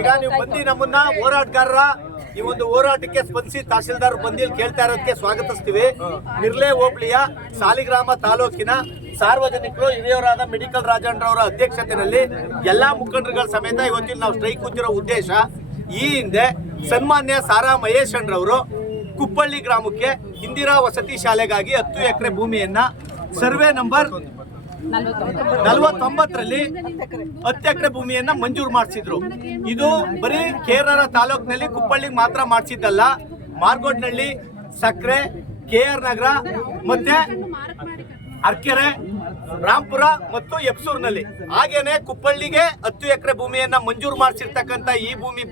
ಈಗ ನೀವು ಬಂದು ನಮ್ಮನ್ನ ಹೋರಾಟಗಾರರ ಈ ಒಂದು ಹೋರಾಟಕ್ಕೆ ಸ್ಪಂದಿಸಿ ತಹಶೀಲ್ದಾರ್ ಬಂದು ಕೇಳ್ತಾ ಇರೋದಕ್ಕೆ ಸ್ವಾಗತಿಸ್ತೀವಿ. ನಿರ್ಲೆ ಹೋಬಳಿಯ ಸಾಲಿಗ್ರಾಮ ತಾಲೂಕಿನ ಸಾರ್ವಜನಿಕರು ಹಿರಿಯವರಾದ ಮೆಡಿಕಲ್ ರಾಜೇಂದ್ರ ಅವರ ಅಧ್ಯಕ್ಷತೆಯಲ್ಲಿ ಎಲ್ಲಾ ಮುಖಂಡರುಗಳ ಸಮೇತ ಇವತ್ತಿನ ನಾವು ಸ್ಟ್ರೈಕ್ ಕೂತಿರೋ ಉದ್ದೇಶ, ಈ ಹಿಂದೆ ಸನ್ಮಾನ್ಯ ಸಾರಾ ಮಹೇಶ್ ರವರು ಕುಪ್ಪಳ್ಳಿ ಗ್ರಾಮಕ್ಕೆ ಇಂದಿರಾ ವಸತಿ ಶಾಲೆಗಾಗಿ 10 ಎಕರೆ ಭೂಮಿಯನ್ನ ಸರ್ವೆ ನಂಬರ್ 49ರಲ್ಲಿ 10 ಎಕರೆ ಭೂಮಿಯನ್ನ ಮಂಜೂರು ಮಾಡಿಸಿದ್ರು. ಇದು ಬರೀ ಕೇರಳ ತಾಲೂಕಿನಲ್ಲಿ ಕುಪ್ಪಳ್ಳಿಗೆ ಮಾತ್ರ ಮಾಡಿಸಿದ್ದಲ್ಲ, ಮಾರ್ಗೋಡ್ನಹಳ್ಳಿ, ಸಕ್ರೆ, KR ನಗರ ಮತ್ತೆ ಅರ್ಕೆರೆ, ರಾಂಪುರ ಮತ್ತು ಎಪ್ಸೂರ್ನಲ್ಲಿ, ಹಾಗೇನೆ ಕುಪ್ಪಳ್ಳಿಗೆ 10 ಎಕರೆ ಭೂಮಿಯನ್ನ ಮಂಜೂರು ಮಾಡಿಸಿರ್ತಕ್ಕಂಥ ಈ ಭೂಮಿ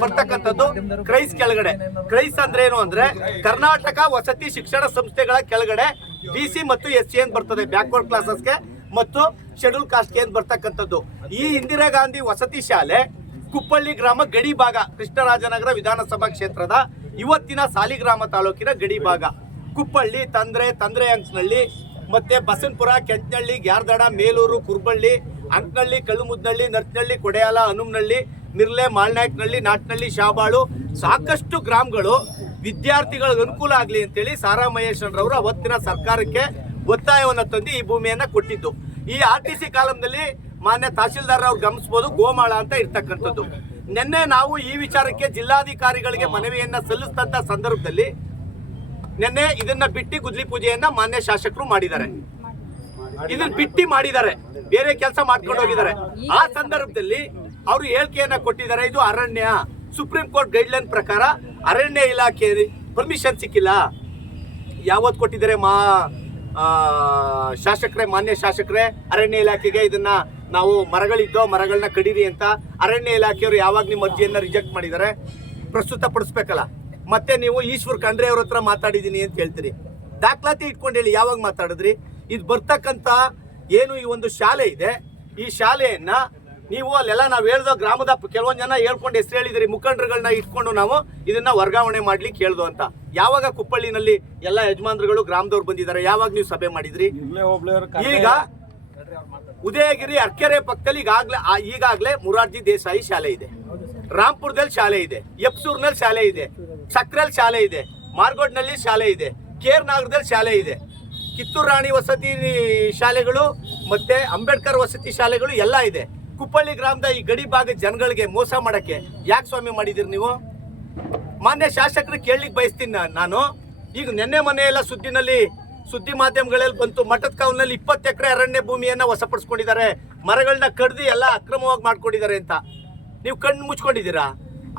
ಬರ್ತಕ್ಕಂಥದ್ದು ಕ್ರೈಸ್ ಕೆಳಗಡೆ. ಕ್ರೈಸ್ ಅಂದ್ರೆ ಏನು ಅಂದ್ರೆ ಕರ್ನಾಟಕ ವಸತಿ ಶಿಕ್ಷಣ ಸಂಸ್ಥೆಗಳ ಕೆಳಗಡೆ BC ಮತ್ತು SC ಅಂತ ಬರ್ತದೆ, ಬ್ಯಾಕ್ವರ್ಡ್ ಕ್ಲಾಸಸ್ಗೆ ಮತ್ತು ಶೆಡ್ಯೂಲ್ ಕಾಸ್ಟ್ಗೆ ಅಂತ ಬರ್ತಕ್ಕಂಥದ್ದು. ಈ ಇಂದಿರಾ ಗಾಂಧಿ ವಸತಿ ಶಾಲೆ ಕುಪ್ಪಳ್ಳಿ ಗ್ರಾಮ ಗಡಿ ಭಾಗ, ಕೃಷ್ಣರಾಜನಗರ ವಿಧಾನಸಭಾ ಕ್ಷೇತ್ರದ ಇವತ್ತಿನ ಸಾಲಿಗ್ರಾಮ ತಾಲೂಕಿನ ಗಡಿ ಭಾಗ. ಕುಪ್ಪಳ್ಳಿ, ತಂದ್ರೆ ಅಂಕನಹಳ್ಳಿ ಮತ್ತೆ ಬಸನ್ಪುರ, ಕೆಂಚನಹಳ್ಳಿ, ಗ್ಯಾರ್ದಡ, ಮೇಲೂರು, ಕುರ್ಬಳ್ಳಿ, ಅಂಕನಹಳ್ಳಿ, ಕಳ್ಳುಮುದ್ನಹಳ್ಳಿ, ನರ್ಚನಹಳ್ಳಿ, ಕೊಡೆಯಾಲ, ಹನುಮನಹಳ್ಳಿ, ನಿರ್ಲೆ, ಮಾಳ್ನಾಯಕನಹಳ್ಳಿ, ನಾಟ್ನಹಳ್ಳಿ, ಶಾಬಾಳು, ಸಾಕಷ್ಟು ಗ್ರಾಮಗಳು ವಿದ್ಯಾರ್ಥಿಗಳಿಗೆ ಅನುಕೂಲ ಆಗಲಿ ಅಂತೇಳಿ ಸಾರಾ ಮಹೇಶ್ ರವರು ಅವತ್ತಿನ ಸರ್ಕಾರಕ್ಕೆ ಒತ್ತಾಯವನ್ನು ತಂದು ಈ ಭೂಮಿಯನ್ನ ಕೊಟ್ಟಿದ್ದು. ಈ RTC ಕಾಲಂನಲ್ಲಿ ಮಾನ್ಯ ತಹಶೀಲ್ದಾರ್ ಅವ್ರು ಗಮನಿಸಬಹುದು, ಗೋಮಾಳ ಅಂತ ಇರ್ತಕ್ಕಂಥದ್ದು. ನಿನ್ನೆ ನಾವು ಈ ವಿಚಾರಕ್ಕೆ ಜಿಲ್ಲಾಧಿಕಾರಿಗಳಿಗೆ ಮನವಿಯನ್ನ ಸಲ್ಲಿಸಿದಂತ ಸಂದರ್ಭದಲ್ಲಿ ನಿನ್ನೆ ಇದನ್ನ ಬಿಟ್ಟು ಗುದ್ಲಿ ಪೂಜೆಯನ್ನ ಮಾನ್ಯ ಶಾಸಕರು ಮಾಡಿದ್ದಾರೆ, ಇದನ್ನ ಬಿಟ್ಟು ಮಾಡಿದ್ದಾರೆ, ಬೇರೆ ಕೆಲಸ ಮಾಡ್ಕೊಂಡು ಹೋಗಿದ್ದಾರೆ. ಆ ಸಂದರ್ಭದಲ್ಲಿ ಅವರು ಹೇಳಿಕೆಯನ್ನ ಕೊಟ್ಟಿದ್ದಾರೆ, ಇದು ಅರಣ್ಯ, ಸುಪ್ರೀಂ ಕೋರ್ಟ್ ಗೈಡ್ಲೈನ್ ಪ್ರಕಾರ ಅರಣ್ಯ ಇಲಾಖೆ ಪರ್ಮಿಷನ್ ಸಿಕ್ಕಿಲ್ಲ. ಯಾವತ್ತು ಕೊಟ್ಟಿದ್ದಾರೆ ಶಾಸಕರೇ, ಮಾನ್ಯ ಶಾಸಕರೇ, ಅರಣ್ಯ ಇಲಾಖೆಗೆ ಇದನ್ನ ನಾವು ಮರಗಳನ್ನ ಕಡೀರಿ ಅಂತ ಅರಣ್ಯ ಇಲಾಖೆಯವರು ಯಾವಾಗ ನಿಮ್ಮ ಅರ್ಜಿಯನ್ನ ರಿಜೆಕ್ಟ್ ಮಾಡಿದ್ದಾರೆ ಪ್ರಸ್ತುತ ಪಡಿಸ್ಬೇಕಲ್ಲ. ಮತ್ತೆ ನೀವು ಈಶ್ವರ್ ಖಂಡ್ರೆ ಅವ್ರ ಹತ್ರ ಮಾತಾಡಿದೀನಿ ಅಂತ ಹೇಳ್ತೀರಿ, ದಾಖಲಾತಿ ಇಟ್ಕೊಂಡು ಹೇಳಿ ಯಾವಾಗ ಮಾತಾಡಿದ್ರಿ? ಇದು ಬರ್ತಕ್ಕಂಥ ಏನು ಈ ಒಂದು ಶಾಲೆ ಇದೆ, ಈ ಶಾಲೆಯನ್ನ ನೀವು ಅಲ್ಲೆಲ್ಲ ನಾವು ಹೇಳ್ದೋ ಗ್ರಾಮದ ಕೆಲವೊಂದು ಜನ ಹೇಳ್ಕೊಂಡು ಹೆಸರು ಹೇಳಿದ್ರಿ, ಮುಖಂಡರುಗಳನ್ನ ಇಟ್ಕೊಂಡು ನಾವು ಇದನ್ನ ವರ್ಗಾವಣೆ ಮಾಡ್ಲಿಕ್ಕೆ ಹೇಳ್ದು ಅಂತ. ಯಾವಾಗ ಕುಪ್ಪಳ್ಳಿನಲ್ಲಿ ಎಲ್ಲ ಯಜಮಾನ್ರುಗಳು ಗ್ರಾಮದವ್ರು ಬಂದಿದ್ದಾರೆ, ಯಾವಾಗ ನೀವು ಸಭೆ ಮಾಡಿದ್ರಿ? ಈಗ ಉದಯಗಿರಿ, ಅರ್ಕೆರೆ ಪಕ್ಕದಲ್ಲಿ ಈಗಾಗಲೇ ಮುರಾರ್ಜಿ ದೇಸಾಯಿ ಶಾಲೆ ಇದೆ, ರಾಂಪುರದಲ್ಲಿ ಶಾಲೆ ಇದೆ, ಎಪ್ಸೂರ್ನಲ್ಲಿ ಶಾಲೆ ಇದೆ, ಸಕ್ರೆಲ್ ಶಾಲೆ ಇದೆ, ಮಾರ್ಗೋಡ್ನಲ್ಲಿ ಶಾಲೆ ಇದೆ, KR ನಗರದಲ್ಲಿ ಶಾಲೆ ಇದೆ, ಕಿತ್ತೂರು ರಾಣಿ ವಸತಿ ಶಾಲೆಗಳು ಮತ್ತೆ ಅಂಬೇಡ್ಕರ್ ವಸತಿ ಶಾಲೆಗಳು ಎಲ್ಲ ಇದೆ. ಕುಪ್ಪಳ್ಳಿ ಗ್ರಾಮದ ಈ ಗಡಿ ಭಾಗದ ಜನಗಳಿಗೆ ಮೋಸ ಮಾಡಕ್ಕೆ ಯಾಕೆ ಸ್ವಾಮಿ ಮಾಡಿದಿರಿ ನೀವು? ಮಾನ್ಯ ಶಾಸಕರು ಕೇಳಲಿಕ್ಕೆ ಬಯಸ್ತೀನಿ ನಾನು. ಈಗ ನೆನ್ನೆ ಮನೆಯೆಲ್ಲ ಸುದ್ದಿ ಮಾಧ್ಯಮಗಳಲ್ಲಿ ಬಂತು, ಮಠದ ಕಾವಲಿನಲ್ಲಿ 20 ಎಕರೆ ಅರಣ್ಯ ಭೂಮಿಯನ್ನ ವಶಪಡಿಸ್ಕೊಂಡಿದ್ದಾರೆ, ಮರಗಳನ್ನ ಕಡ್ದು ಎಲ್ಲ ಅಕ್ರಮವಾಗಿ ಮಾಡ್ಕೊಂಡಿದ್ದಾರೆ ಅಂತ ನೀವು ಕಣ್ಣು ಮುಚ್ಕೊಂಡಿದ್ದೀರಾ?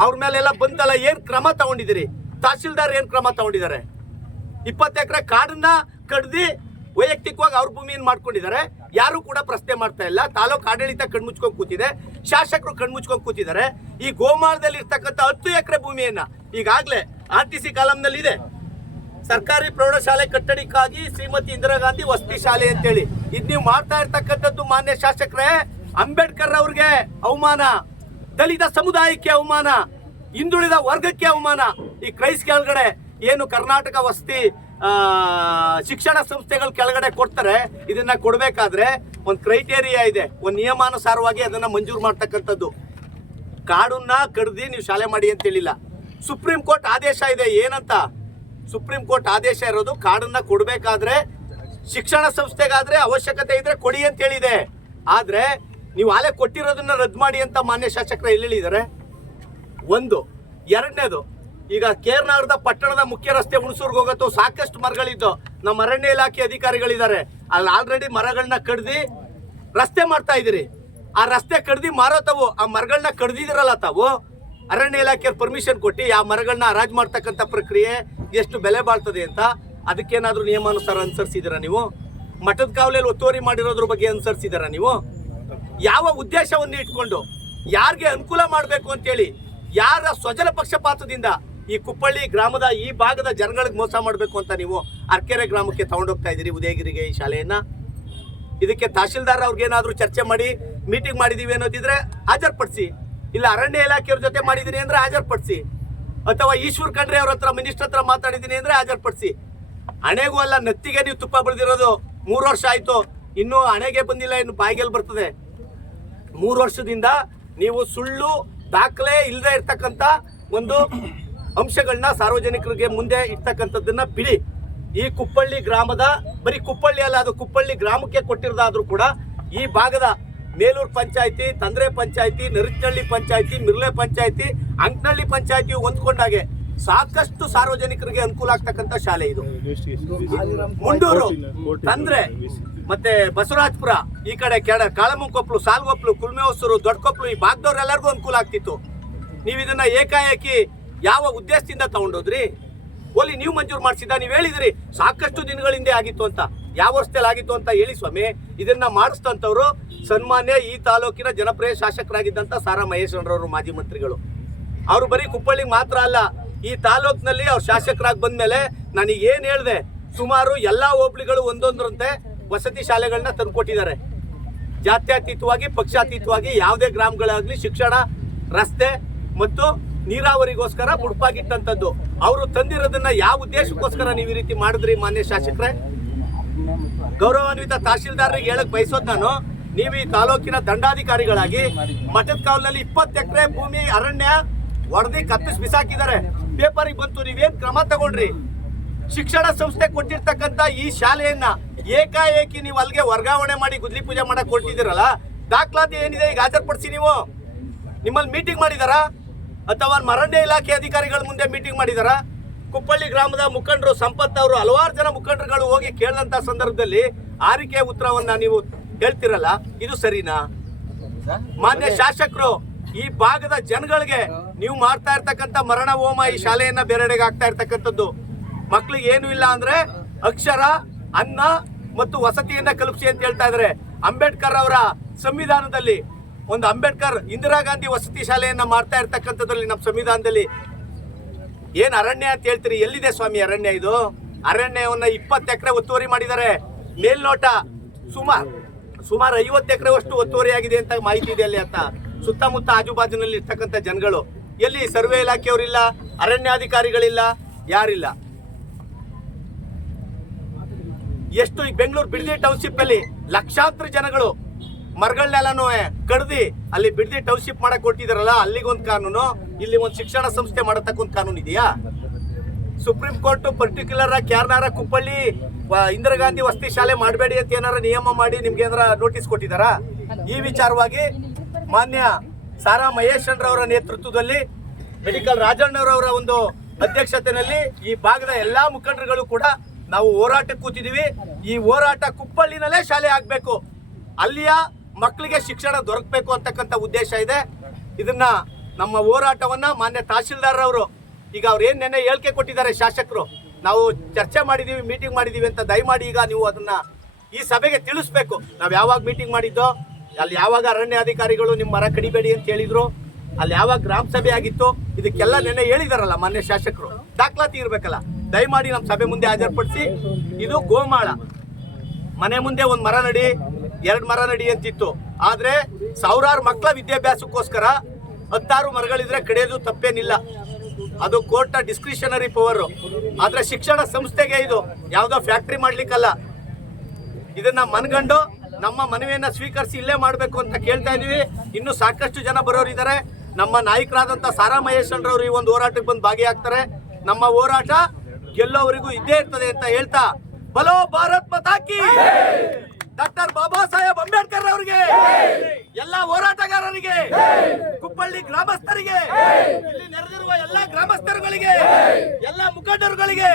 ಅವ್ರ ಮೇಲೆಲ್ಲ ಬಂತಲ್ಲ, ಏನ್ ಕ್ರಮ ತಗೊಂಡಿದ್ದೀರಿ? ತಹಶೀಲ್ದಾರ್ ಏನ್ ಕ್ರಮ ತಗೊಂಡಿದ್ದಾರೆ? 20 ಎಕರೆ ಕಾಡನ್ನ ಕಡ್ದು ವೈಯಕ್ತಿಕವಾಗಿ ಅವ್ರ ಭೂಮಿಯನ್ನು ಮಾಡ್ಕೊಂಡಿದ್ದಾರೆ, ಯಾರು ಕೂಡ ಪ್ರಶ್ನೆ ಮಾಡ್ತಾ ಇಲ್ಲ. ತಾಲೂಕು ಆಡಳಿತ ಕಣ್ಮುಚ್ಕೊಂಡು ಕೂತಿದೆ, ಶಾಸಕರು ಕಣ್ಮುಚ್ಕೊಂಡು ಕೂತಿದ್ದಾರೆ. ಈ ಗೋಮಾಳದಲ್ಲಿ ಇರ್ತಕ್ಕಂಥ 10 ಎಕರೆ ಭೂಮಿಯನ್ನ ಈಗಾಗಲೇ RTC ಕಾಲಂನಲ್ಲಿ ಇದೆ, ಸರ್ಕಾರಿ ಪ್ರೌಢಶಾಲೆ ಕಟ್ಟಡಕ್ಕಾಗಿ ಶ್ರೀಮತಿ ಇಂದಿರಾ ಗಾಂಧಿ ವಸತಿ ಶಾಲೆ ಅಂತೇಳಿ. ಇದು ನೀವು ಮಾಡ್ತಾ ಇರ್ತಕ್ಕಂಥದ್ದು ಮಾನ್ಯ ಶಾಸಕರೇ, ಅಂಬೇಡ್ಕರ್ ಅವ್ರಿಗೆ ಅವಮಾನ, ದಲಿತ ಸಮುದಾಯಕ್ಕೆ ಅವಮಾನ, ಹಿಂದುಳಿದ ವರ್ಗಕ್ಕೆ ಅವಮಾನ. ಈ ಕ್ರೈಸ್ ಕೆಳಗಡೆ ಏನು ಕರ್ನಾಟಕ ವಸತಿ ಶಿಕ್ಷಣ ಸಂಸ್ಥೆಗಳ ಕೆಳಗಡೆ ಕೊಡ್ತಾರೆ, ಇದನ್ನ ಕೊಡ್ಬೇಕಾದ್ರೆ ಒಂದು ಕ್ರೈಟೇರಿಯಾ ಇದೆ, ಒಂದು ನಿಯಮಾನುಸಾರವಾಗಿ ಅದನ್ನ ಮಂಜೂರು ಮಾಡ್ತಕ್ಕಂಥದ್ದು. ಕಾಡನ್ನ ಕಡ್ದು ನೀವು ಶಾಲೆ ಮಾಡಿ ಅಂತ ಹೇಳಿಲ್ಲ. ಸುಪ್ರೀಂ ಕೋರ್ಟ್ ಆದೇಶ ಇದೆ, ಏನಂತ? ಸುಪ್ರೀಂ ಕೋರ್ಟ್ ಆದೇಶ ಇರೋದು ಕಾಡನ್ನ ಕೊಡ್ಬೇಕಾದ್ರೆ ಶಿಕ್ಷಣ ಸಂಸ್ಥೆಗಾದ್ರೆ ಅವಶ್ಯಕತೆ ಇದ್ರೆ ಕೊಡಿ ಅಂತ ಹೇಳಿದೆ. ಆದ್ರೆ ನೀವು ಆಲೆ ಕೊಟ್ಟಿರೋದನ್ನ ರದ್ದು ಮಾಡಿ ಅಂತ ಮಾನ್ಯ ಶಾಸಕರು ಎಲ್ಲಿ ಹೇಳಿದ್ದಾರೆ? ಒಂದು. ಎರಡನೇದು, ಈಗ KR ನಗರದ ಪಟ್ಟಣದ ಮುಖ್ಯ ರಸ್ತೆ ಹುಣಸೂರ್ಗೆ ಹೋಗತ್ತು ಸಾಕಷ್ಟು ಮರಗಳಿದ್ದು, ನಮ್ಮ ಅರಣ್ಯ ಇಲಾಖೆ ಅಧಿಕಾರಿಗಳಿದ್ದಾರೆ, ಅಲ್ಲಿ ಆಲ್ರೆಡಿ ಮರಗಳನ್ನ ಕಡ್ದು ರಸ್ತೆ ಮಾಡ್ತಾ ಇದ್ದೀರಿ. ಆ ರಸ್ತೆ ಕಡ್ದು ಮಾರೋತಾವು, ಆ ಮರಗಳನ್ನ ಕಡ್ದಿದಿರಲ್ಲ ತಾವು, ಅರಣ್ಯ ಇಲಾಖೆ ಪರ್ಮಿಷನ್ ಕೊಟ್ಟು ಆ ಮರಗಳನ್ನ ಹರಾಜು ಮಾಡ್ತಕ್ಕಂಥ ಪ್ರಕ್ರಿಯೆ ಎಷ್ಟು ಬೆಲೆ ಬಾಳ್ತದೆ ಅಂತ ಅದಕ್ಕೇನಾದ್ರೂ ನಿಯಮಾನುಸಾರ ಅನುಸರಿಸಿದಿರ ನೀವು? ಮಠದ ಕಾವಲಿಯಲ್ಲಿ ಒತ್ತುವರಿ ಮಾಡಿರೋದ್ರ ಬಗ್ಗೆ ಅನುಸರಿಸಿದಾರ ನೀವು? ಯಾವ ಉದ್ದೇಶವನ್ನು ಇಟ್ಕೊಂಡು ಯಾರಿಗೆ ಅನುಕೂಲ ಮಾಡಬೇಕು ಅಂತೇಳಿ, ಯಾರ ಸ್ವಜನ ಪಕ್ಷಪಾತದಿಂದ ಈ ಕುಪ್ಪಳ್ಳಿ ಗ್ರಾಮದ ಈ ಭಾಗದ ಜನಗಳಿಗೆ ಮೋಸ ಮಾಡಬೇಕು ಅಂತ ನೀವು ಅರ್ಕೆರೆ ಗ್ರಾಮಕ್ಕೆ ತಗೊಂಡೋಗ್ತಾ ಇದ್ದೀರಿ, ಉದಯಗಿರಿಗೆ ಈ ಶಾಲೆಯನ್ನ? ಇದಕ್ಕೆ ತಹಶೀಲ್ದಾರ್ ಅವ್ರಿಗೇನಾದ್ರೂ ಚರ್ಚೆ ಮಾಡಿ ಮೀಟಿಂಗ್ ಮಾಡಿದೀವಿ ಅನ್ನೋದಿದ್ರೆ ಹಾಜರ್ಪಡಿಸಿ, ಇಲ್ಲ ಅರಣ್ಯ ಇಲಾಖೆಯವ್ರ ಜೊತೆ ಮಾಡಿದೀನಿ ಅಂದ್ರೆ ಹಾಜರ್ಪಡಿಸಿ, ಅಥವಾ ಈಶ್ವರ್ ಖಂಡ್ರೆ ಅವ್ರ ಹತ್ರ ಮಿನಿಸ್ಟರ್ ಹತ್ರ ಮಾತಾಡಿದೀನಿ ಅಂದ್ರೆ ಹಾಜರ್ಪಡಿಸಿ. ಹಣೆಗೂ ಅಲ್ಲ ನೆತ್ತಿಗೆ ನೀವು ತುಪ್ಪ ಬೆಳೆದಿರೋದು. 3 ವರ್ಷ ಆಯ್ತು, ಇನ್ನೂ ಹಣೆಗೆ ಬಂದಿಲ್ಲ, ಇನ್ನು ಬಾಯಿಗೆಲ್ಲಿ ಬರ್ತದೆ? 3 ವರ್ಷದಿಂದ ನೀವು ಸುಳ್ಳು ದಾಖಲೆ ಇಲ್ಲದೆ ಇರ್ತಕ್ಕಂಥ ಒಂದು ಅಂಶಗಳನ್ನ ಸಾರ್ವಜನಿಕರಿಗೆ ಮುಂದೆ ಇರ್ತಕ್ಕಂಥದ್ದನ್ನ ಬಿಡಿ. ಈ ಕುಪ್ಪಳ್ಳಿ ಗ್ರಾಮದ ಬರೀ ಕುಪ್ಪಳ್ಳಿ ಅಲ್ಲ, ಅದು ಕುಪ್ಪಳ್ಳಿ ಗ್ರಾಮಕ್ಕೆ ಕೊಟ್ಟಿರೋದಾದ್ರೂ ಕೂಡ ಈ ಭಾಗದ ಮೇಲೂರು ಪಂಚಾಯತಿ, ತಂದ್ರೆ ಪಂಚಾಯತಿ, ನರಿಚನಹಳ್ಳಿ ಪಂಚಾಯತಿ, ಮಿರ್ಲೆ ಪಂಚಾಯತಿ, ಅಂಕನಹಳ್ಳಿ ಪಂಚಾಯತಿ ಹೊಂದ್ಕೊಂಡಾಗೆ ಸಾಕಷ್ಟು ಸಾರ್ವಜನಿಕರಿಗೆ ಅನುಕೂಲ ಆಗ್ತಕ್ಕಂಥ ಶಾಲೆ ಇದು. ಮುಂಡೂರು, ತಂದ್ರೆ, ಮತ್ತೆ ಬಸವರಾಜಪುರ, ಈ ಕಡೆ ಕಾಳಮುಂಕೊಪ್ಲು, ಸಾಲ್ಗೊಪ್ಲು, ಕುಲ್ಮೆ ಹೊಸೂರು, ದೊಡ್ಡಕೊಪ್ಲು, ಈ ಭಾಗದವ್ರೆಲ್ಲರಿಗೂ ಅನುಕೂಲ ಆಗ್ತಿತ್ತು. ನೀವು ಇದನ್ನ ಏಕಾಏಕಿ ಯಾವ ಉದ್ದೇಶದಿಂದ ತಗೊಂಡೋದ್ರಿ? ಓಲಿ ನೀವು ಮಂಜೂರು ಮಾಡಿಸಿದ, ನೀವು ಹೇಳಿದ್ರಿ ಸಾಕಷ್ಟು ದಿನಗಳ ಹಿಂದೆ ಆಗಿತ್ತು ಅಂತ. ಯಾವ ವರ್ಷದಲ್ಲಿ ಆಗಿತ್ತು ಅಂತ ಹೇಳಿ ಸ್ವಾಮಿ. ಇದನ್ನ ಮಾಡಿಸ್ತಂತವ್ರು ಸನ್ಮಾನ್ಯ ಈ ತಾಲೂಕಿನ ಜನಪ್ರಿಯ ಶಾಸಕರಾಗಿದ್ದಂತ ಸಾರಾ ಮಹೇಶ್ವರರವರು, ಮಾಜಿ ಮಂತ್ರಿಗಳು. ಅವರು ಬರೀ ಕುಪ್ಪಳ್ಳಿಗೆ ಮಾತ್ರ ಅಲ್ಲ, ಈ ತಾಲೂಕಿನಲ್ಲಿ ಅವ್ರು ಶಾಸಕರಾಗಿ ಬಂದ್ಮೇಲೆ ನನಗೆ ಏನ್ ಹೇಳಿದೆ, ಸುಮಾರು ಎಲ್ಲಾ ಹೋಬಳಿಗಳು ಒಂದೊಂದರಂತೆ ವಸತಿ ಶಾಲೆಗಳನ್ನ ತಂದುಕೊಟ್ಟಿದ್ದಾರೆ. ಜಾತ್ಯತೀತವಾಗಿ, ಪಕ್ಷಾತೀತವಾಗಿ ಯಾವುದೇ ಗ್ರಾಮಗಳಾಗ್ಲಿ ಶಿಕ್ಷಣ, ರಸ್ತೆ ಮತ್ತು ನೀರಾವರಿಗೋಸ್ಕರ ಮುಡುಪಾಗಿಟ್ಟಂಥದ್ದು. ಅವರು ತಂದಿರೋದನ್ನ ಯಾವ ಉದ್ದೇಶಕ್ಕೋಸ್ಕರ ನೀವು ಈ ರೀತಿ ಮಾಡಿದ್ರಿ ಮಾನ್ಯ ಶಾಸಕರೇ? ಗೌರವಾನ್ವಿತ ತಹಶೀಲ್ದಾರರಿಗೆ ಹೇಳಕ್ ಬಯಸೋದು ನಾನು, ನೀವು ಈ ತಾಲೂಕಿನ ದಂಡಾಧಿಕಾರಿಗಳಾಗಿ ಮಠದ ಕಾವಲಿನಲ್ಲಿ 20 ಎಕರೆ ಭೂಮಿ ಅರಣ್ಯ ವರದಿ ಕತ್ತಿಸಿ ಬಿಸಾಕಿದ್ದಾರೆ. ಪೇಪರಿಗೆ ಬಂತು, ನೀವೇನ್ ಕ್ರಮ ತಗೊಂಡ್ರಿ? ಶಿಕ್ಷಣ ಸಂಸ್ಥೆ ಕೊಟ್ಟಿರ್ತಕ್ಕಂಥ ಈ ಶಾಲೆಯನ್ನ ಏಕಾಏಕಿ ನೀವು ಅಲ್ಲಿಗೆ ವರ್ಗಾವಣೆ ಮಾಡಿ ಗುದ್ಲಿ ಪೂಜೆ ಮಾಡಕ್ ಕೊಟ್ಟಿದ್ದೀರಲ್ಲ, ದಾಖಲಾತಿ ಏನಿದೆ ಈಗ ಹಾಜರುಪಡಿಸಿ. ನೀವು ನಿಮ್ಮಲ್ಲಿ ಮೀಟಿಂಗ್ ಮಾಡಿದಾರಾ ಅಥವಾ ಅರಣ್ಯ ಇಲಾಖೆ ಅಧಿಕಾರಿಗಳ ಮುಂದೆ ಮೀಟಿಂಗ್ ಮಾಡಿದಾರಾ? ಕುಪ್ಪಳ್ಳಿ ಗ್ರಾಮದ ಮುಖಂಡರು ಸಂಪತ್ ಅವರು, ಹಲವಾರು ಜನ ಮುಖಂಡರುಗಳು ಹೋಗಿ ಕೇಳಿದಂತ ಸಂದರ್ಭದಲ್ಲಿ ಆರಿಕೆ ಉತ್ತರವನ್ನ ನೀವು ಹೇಳ್ತಿರಲ್ಲ, ಇದು ಸರಿನಾ? ಮಾನ್ಯ ಶಾಸಕರು, ಈ ಭಾಗದ ಜನಗಳಿಗೆ ನೀವು ಮಾಡ್ತಾ ಇರ್ತಕ್ಕಂಥ ಮರಣ ಹೋಮ, ಈ ಶಾಲೆಯನ್ನ ಬೇರೆಡೆಗೆ ಆಗ್ತಾ ಇರ್ತಕ್ಕಂಥದ್ದು, ಮಕ್ಳಿಗೆ ಏನು ಇಲ್ಲ ಅಂದ್ರೆ ಅಕ್ಷರ, ಅನ್ನ ಮತ್ತು ವಸತಿಯನ್ನ ಕಲ್ಪಿಸಿ ಅಂತ ಹೇಳ್ತಾ ಇದ್ದಾರೆ. ಅಂಬೇಡ್ಕರ್ ಅವರ ಸಂವಿಧಾನದಲ್ಲಿ ಒಂದು ಅಂಬೇಡ್ಕರ್ ಇಂದಿರಾ ಗಾಂಧಿ ವಸತಿ ಶಾಲೆಯನ್ನ ಮಾಡ್ತಾ ಇರ್ತಕ್ಕಂಥದ್ರಲ್ಲಿ ನಮ್ಮ ಸಂವಿಧಾನದಲ್ಲಿ ಏನ್ ಅರಣ್ಯ ಅಂತ ಹೇಳ್ತೀರಿ? ಎಲ್ಲಿದೆ ಸ್ವಾಮಿ ಅರಣ್ಯ? ಇದು ಅರಣ್ಯವನ್ನ 20 ಎಕರೆ ಒತ್ತುವರಿ ಮಾಡಿದ್ದಾರೆ. ಮೇಲ್ನೋಟ ಸುಮಾರು 50 ಎಕರೆವಷ್ಟು ಒತ್ತುವರಿ ಆಗಿದೆ ಅಂತ ಮಾಹಿತಿ ಇದೆ ಅಲ್ಲಿ ಅಂತ. ಸುತ್ತಮುತ್ತ ಆಜುಬಾಜಿನಲ್ಲಿ ಇರ್ತಕ್ಕಂಥ ಜನಗಳು ಎಲ್ಲಿ? ಸರ್ವೆ ಇಲಾಖೆಯವರಿಲ್ಲ, ಅರಣ್ಯಾಧಿಕಾರಿಗಳಿಲ್ಲ, ಯಾರಿಲ್ಲ. ಎಷ್ಟು ಈ ಬೆಂಗಳೂರು ಬಿಡದಿ ಟೌನ್ಶಿಪ್ ಅಲ್ಲಿ ಲಕ್ಷಾಂತರ ಜನಗಳು ಮರಗಳನ್ನೆಲ್ಲನೂ ಕಡ್ದಿ ಅಲ್ಲಿ ಬಿಡದಿ ಟೌನ್ಶಿಪ್ ಮಾಡಕ್ ಕೊಟ್ಟಿದಾರಲ್ಲ, ಅಲ್ಲಿಗೊಂದು ಕಾನೂನು, ಇಲ್ಲಿ ಒಂದು ಶಿಕ್ಷಣ ಸಂಸ್ಥೆ ಮಾಡತಕ್ಕೊಂದು ಕಾನೂನು ಇದೆಯಾ? ಸುಪ್ರೀಂ ಕೋರ್ಟ್ ಪರ್ಟಿಕ್ಯುಲರ್ ಆಗಿ ಯಾರನಾರ ಕುಪ್ಪಳ್ಳಿ ಇಂದಿರಾ ಗಾಂಧಿ ವಸತಿ ಶಾಲೆ ಮಾಡಬೇಡಿ ಅಂತ ಏನಾರ ನಿಯಮ ಮಾಡಿ ನಿಮ್ಗೆ ಏನಾರ ನೋಟಿಸ್ ಕೊಟ್ಟಿದಾರಾ? ಈ ವಿಚಾರವಾಗಿ ಮಾನ್ಯ ಸಾರಾ ಮಹೇಶ್ವರರವರ ನೇತೃತ್ವದಲ್ಲಿ, ಮೆಡಿಕಲ್ ರಾಜಣ್ಣವರವರ ಒಂದು ಅಧ್ಯಕ್ಷತೆಯಲ್ಲಿ ಈ ಭಾಗದ ಎಲ್ಲಾ ಮುಖಂಡರುಗಳು ಕೂಡ ನಾವು ಹೋರಾಟಕ್ಕೆ ಕೂತಿದೀವಿ. ಈ ಹೋರಾಟ ಕುಪ್ಪಳ್ಳಿನಲ್ಲೇ ಶಾಲೆ ಆಗ್ಬೇಕು, ಅಲ್ಲಿಯ ಮಕ್ಕಳಿಗೆ ಶಿಕ್ಷಣ ದೊರಕಬೇಕು ಅಂತಕ್ಕಂಥ ಉದ್ದೇಶ ಇದೆ. ಇದನ್ನ ನಮ್ಮ ಹೋರಾಟವನ್ನ ಮಾನ್ಯ ತಹಶೀಲ್ದಾರ್ ಅವರು ಈಗ ಅವ್ರು ಏನ್ ನೆನ್ನೆ ಹೇಳಿಕೆ ಕೊಟ್ಟಿದ್ದಾರೆ ಶಾಸಕರು, ನಾವು ಚರ್ಚೆ ಮಾಡಿದೀವಿ, ಮೀಟಿಂಗ್ ಮಾಡಿದೀವಿ ಅಂತ ದಯಮಾಡಿ ಈಗ ನೀವು ಅದನ್ನ ಈ ಸಭೆಗೆ ತಿಳಿಸ್ಬೇಕು. ನಾವು ಯಾವಾಗ ಮೀಟಿಂಗ್ ಮಾಡಿದ್ದೋ, ಅಲ್ಲಿ ಯಾವಾಗ ಅರಣ್ಯ ಅಧಿಕಾರಿಗಳು ನಿಮ್ಮ ಮರ ಕಡಿಬೇಡಿ ಅಂತ ಹೇಳಿದ್ರು, ಅಲ್ಲಿ ಯಾವಾಗ ಗ್ರಾಮ ಸಭೆ ಆಗಿತ್ತು, ಇದಕ್ಕೆಲ್ಲ ನೆನ್ನೆ ಹೇಳಿದಾರಲ್ಲ ಮಾನ್ಯ ಶಾಸಕರು, ದಾಖಲಾತಿ ಇರ್ಬೇಕಲ್ಲ. ದಯಮಾಡಿ ನಮ್ಮ ಸಭೆ ಮುಂದೆ ಹಾಜರುಪಡಿಸಿ. ಇದು ಗೋಮಾಳ, ಮನೆ ಮುಂದೆ ಒಂದು ಮರ ನಡಿ, 2 ಮರ ನಡಿ ಅಂತಿತ್ತು. ಆದ್ರೆ ಸಾವಿರಾರು ಮಕ್ಕಳ ವಿದ್ಯಾಭ್ಯಾಸಕ್ಕೋಸ್ಕರ 16 ಮರಗಳಿದ್ರೆ ಕಡಿಯೋದು ತಪ್ಪೇನಿಲ್ಲ, ಅದು ಕೋರ್ಟ್ ಡಿಸ್ಕ್ರಿಷನರಿ ಪವರ್. ಆದ್ರೆ ಶಿಕ್ಷಣ ಸಂಸ್ಥೆಗೆ ಇದು ಯಾವ್ದೋ ಫ್ಯಾಕ್ಟ್ರಿ ಮಾಡ್ಲಿಕ್ಕಲ್ಲ. ಇದನ್ನ ಮನಗಂಡು ನಮ್ಮ ಮನವಿಯನ್ನ ಸ್ವೀಕರಿಸಿ ಇಲ್ಲೇ ಮಾಡಬೇಕು ಅಂತ ಕೇಳ್ತಾ ಇದೀವಿ. ಇನ್ನು ಸಾಕಷ್ಟು ಜನ ಬರೋರಿದ್ದಾರೆ. ನಮ್ಮ ನಾಯಕರಾದಂತ ಸಾರಾ ಮಹೇಶ್ವರರವರು ಈ ಒಂದು ಹೋರಾಟಕ್ಕೆ ಬಂದು ಭಾಗಿಯಾಗ್ತಾರೆ. ನಮ್ಮ ಹೋರಾಟ ಗೆಲ್ಲೋವರೆಗೂ ಇದ್ದೇ ಇರ್ತದೆ ಅಂತ ಹೇಳ್ತಾ, ಬಲೋ ಭಾರತ್ ಮಾತಾ ಕಿ, ಡಾಕ್ಟರ್ ಬಾಬಾ ಸಾಹೇಬ್ ಅಂಬೇಡ್ಕರ್ ಅವರಿಗೆ, ಎಲ್ಲ ಹೋರಾಟಗಾರರಿಗೆ, ಕುಪ್ಪಳ್ಳಿ ಗ್ರಾಮಸ್ಥರಿಗೆ, ಇಲ್ಲಿ ನೆರೆದಿರುವ ಎಲ್ಲ ಗ್ರಾಮಸ್ಥರುಗಳಿಗೆ, ಎಲ್ಲ ಮುಖಂಡರುಗಳಿಗೆ